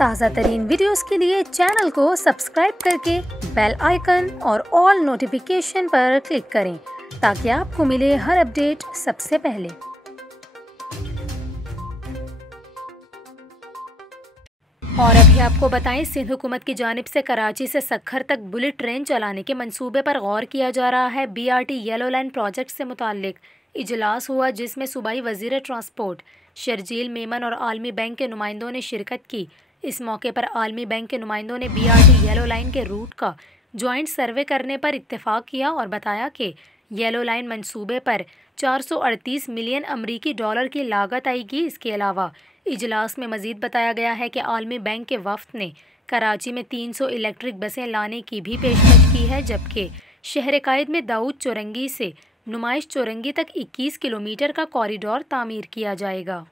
ताज़ा तरीन वीडियोस के लिए चैनल को सब्सक्राइब करके बेल आइकन और ऑल नोटिफिकेशन पर क्लिक करें ताकि आपको मिले हर अपडेट सबसे पहले। और अभी आपको बताएं, सिंध हुकूमत की जानिब से कराची से सक्खर तक बुलेट ट्रेन चलाने के मंसूबे पर गौर किया जा रहा है। BRT येलो लाइन प्रोजेक्ट से मुताल्लिक इजलास हुआ, जिसमें सूबाई वज़ीर ट्रांसपोर्ट शर्जील मेमन और आलमी बैंक के नुमाइंदों ने शिरकत की। इस मौके पर आलमी बैंक के नुमाइंदों ने BRT येलो लाइन के रूट का जॉइंट सर्वे करने पर इत्तेफाक किया और बताया कि येलो लाइन मंसूबे पर 438 मिलियन अमरीकी डॉलर की लागत आएगी। इसके अलावा इजलास में मजीद बताया गया है कि आलमी बैंक के वफ्द ने कराची में 300 इलेक्ट्रिक बसें लाने की भी पेशकश की है, जबकि शहर कायद में दाऊद चौरंगी से नुमाइश चौरंगी तक 21 किलोमीटर का कॉरिडोर तामीर किया जाएगा।